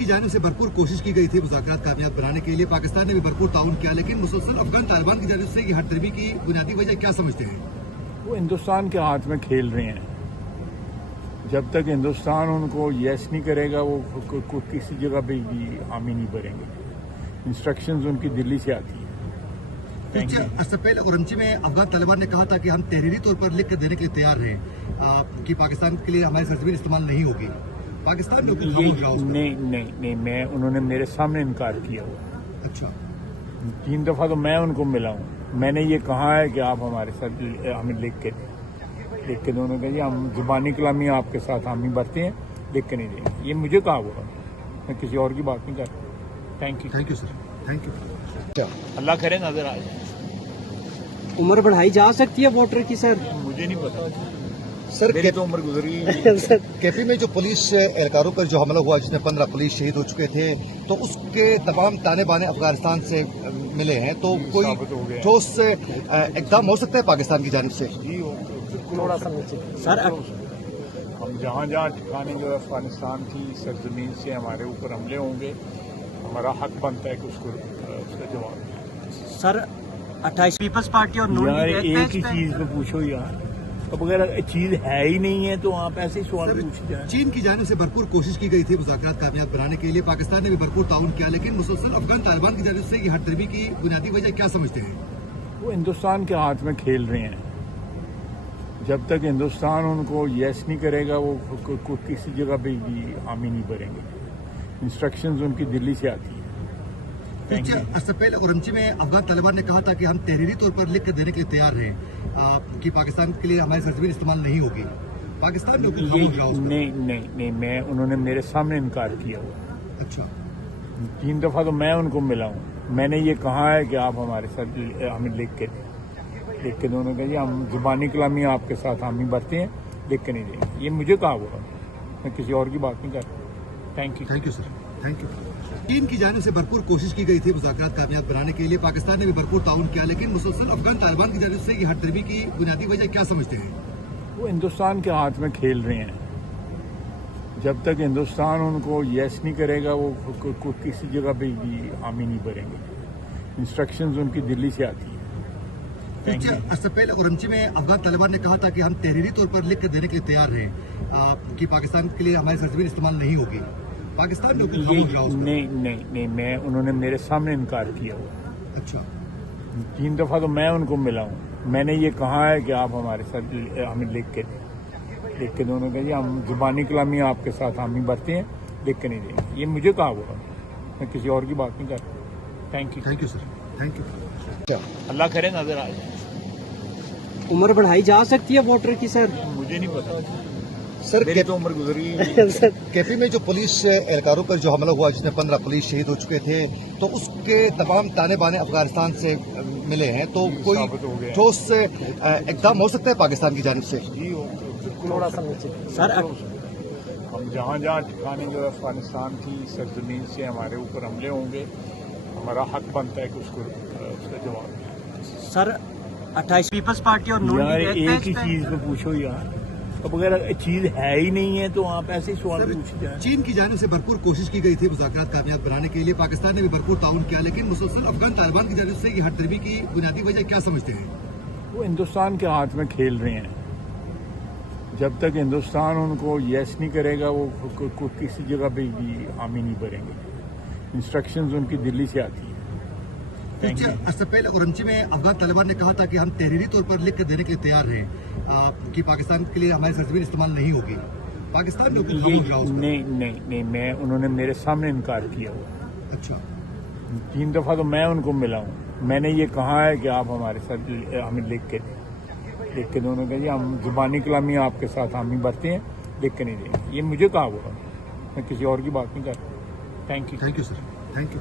की जानिब से भरपूर कोशिश की गई थी मुज़ाकरात कामयाब बनाने के लिए। पाकिस्तान ने भी भरपूर ताउन किया, लेकिन मुसलसल अफगान तालिबान की जानिब से ये हटदर्मी की बुनियादी वजह क्या समझते हैं? वो हिंदुस्तान के हाथ में खेल रहे हैं। जब तक हिंदुस्तान उनको यस नहीं करेगा वो किसी जगह पे भी हामी नहीं भरेंगे। इंस्ट्रक्शंस उनकी दिल्ली से आती है। इससे पहले औरंगची में अफगान तालिबान ने कहा था कि हम तहरीरी तौर पर लिख कर देने के लिए तैयार हैं कि पाकिस्तान के लिए हमारी सरजमीन इस्तेमाल नहीं होगी। पाकिस्तान ने नहीं, मैं उन्होंने मेरे सामने इनकार किया हुआ। अच्छा, 3 दफा तो मैं उनको मिला हूँ। मैंने ये कहा है कि आप हमारे साथ हमें लिख के दो। उन्होंने कहा जी हम जुबानी कलामी आपके साथ हामी भरते हैं, लिख के नहीं देंगे। ये मुझे कहा हुआ, मैं किसी और की बात नहीं कर रहा। Thank you sir, thank you. Allah करे नजर आ जाए। उम्र बढ़ाई जा सकती है वोटर की सर? मुझे नहीं पता सर, मेरी तो उम्र गुजरी। केपी में जो पुलिस एहलकारों पर जो हमला हुआ जिसमें 15 पुलिस शहीद हो चुके थे, तो उसके तमाम ताने बाने अफगानिस्तान से मिले हैं, तो कोई ठोस इकदाम हो सकता है पाकिस्तान की जानिब से? थोड़ा सा सर, हम जहाँ जहाँ ठिकाने जो अफगानिस्तान की सरजमीन से हमारे ऊपर हमले होंगे, हमारा हक बनता है कि उसका जवाब दें। सर 28 पीपल्स पार्टी और नून यार लीग एक ही चीज पे पूछो यार, अब अगर चीज है ही नहीं है तो आप ऐसे ही सवाल पूछते हैं। चीन की जानिब से भरपूर कोशिश की गई थी मुज़ाकरात कामयाब बनाने के लिए। पाकिस्तान ने भी भरपूर ताउन किया, लेकिन मुसलसल अफगान तालिबान की जानिब से ये हटदर्मी की बुनियादी वजह क्या समझते हैं? वो हिंदुस्तान के हाथ में खेल रहे हैं। जब तक हिंदुस्तान उनको यस नहीं करेगा वो किसी जगह पे भी हामी नहीं भरेंगे। इंस्ट्रक्शंस उनकी दिल्ली से आती है। इससे पहले औरंगची में अफगान तालिबान ने कहा था कि हम तहरीरी तौर पर लिख कर देने के लिए तैयार हैं कि पाकिस्तान के लिए हमारी सरजमीन इस्तेमाल नहीं होगी। पाकिस्तान नहीं, मैं उन्होंने मेरे सामने इनकार किया हुआ। अच्छा, 3 दफा तो मैं उनको मिला हूँ। मैंने ये कहा है कि आप हमारे साथ हमें लिख के दो। उन्होंने कहा जी हम जुबानी कलामी आपके साथ हामी भरते हैं, लिख के नहीं देंगे। ये मुझे कहा हुआ, मैं किसी और की बात नहीं कर रहा। Thank you sir, thank you. चीन की जानिब से भरपूर कोशिश की गई थी मुज़ाकरात कामयाब बनाने के लिए। पाकिस्तान ने भी भरपूर ताउन किया, लेकिन मुसलसल अफगान तालिबान की जानिब से ये हटदर्मी की बुनियादी वजह क्या समझते हैं? वो हिंदुस्तान के हाथ में खेल रहे हैं। जब तक हिंदुस्तान उनको यस नहीं करेगा वो किसी जगह पे भी हामी नहीं भरेंगे। इंस्ट्रक्शंस उनकी दिल्ली से आती है। इससे पहले औरंगची में अफगान तालिबान ने कहा था कि हम तहरीरी तौर पर लिख कर देने के लिए तैयार हैं कि पाकिस्तान के लिए हमारी सरजमीन इस्तेमाल नहीं होगी। पाकिस्तान नहीं, मैं उन्होंने मेरे सामने इनकार किया हुआ। अच्छा, 3 दफा तो मैं उनको मिला हूँ। मैंने ये कहा है कि आप हमारे साथ हमें लिख के दो। उन्होंने कहा जी हम जुबानी कलामी आपके साथ हामी भरते हैं, लिख के नहीं देंगे। ये मुझे कहा हुआ, मैं किसी और की बात नहीं कर रहा। Thank you sir, thank you. Allah करे नजर आ जाए। उम्र बढ़ाई जा सकती है वोटर की सर? मुझे नहीं पता सर, मेरी तो उम्र गुजरी। केपी में जो पुलिस एहलकारों पर जो हमला हुआ जिसमें 15 पुलिस शहीद हो चुके थे, तो उसके तमाम ताने बाने अफगानिस्तान से मिले हैं, तो कोई ठोस इकदाम हो सकता है पाकिस्तान की जानिब से? थोड़ा सा सर, हम जहाँ जहाँ ठिकाने जो अफगानिस्तान की सरजमीन से हमारे ऊपर हमले होंगे, हमारा हक बनता है कि उसका जवाब दें। सर 28 पीपल्स पार्टी और नून लीग लीग एक ही चीज पे पूछो यार, अब अगर चीज है ही नहीं है तो आप ऐसे ही सवाल पूछते हैं। चीन की जानिब से भरपूर कोशिश की गई थी मुज़ाकरात कामयाब बनाने के लिए। पाकिस्तान ने भी भरपूर ताउन किया, लेकिन मुसलसल अफगान तालिबान की जानिब से ये हटदर्मी की बुनियादी वजह क्या समझते हैं? वो हिंदुस्तान के हाथ में खेल रहे हैं। जब तक हिंदुस्तान उनको यस नहीं करेगा वो किसी जगह पे भी हामी नहीं भरेंगे। इंस्ट्रक्शंस उनकी दिल्ली से आती है। इससे पहले औरंगची में अफगान तालिबान ने कहा था कि हम तहरीरी तौर पर लिख कर देने के लिए तैयार हैं कि पाकिस्तान के लिए हमारी सरजमीन इस्तेमाल नहीं होगी। पाकिस्तान नहीं, मैं उन्होंने मेरे सामने इनकार किया हुआ। अच्छा, 3 दफा तो मैं उनको मिला हूँ। मैंने ये कहा है कि आप हमारे साथ हमें लिख के दो। उन्होंने कहा जी हम जुबानी कलामी आपके साथ हामी भरते हैं, लिख के नहीं देंगे। ये मुझे कहा हुआ, मैं किसी और की बात नहीं कर रहा। Thank you sir, thank you.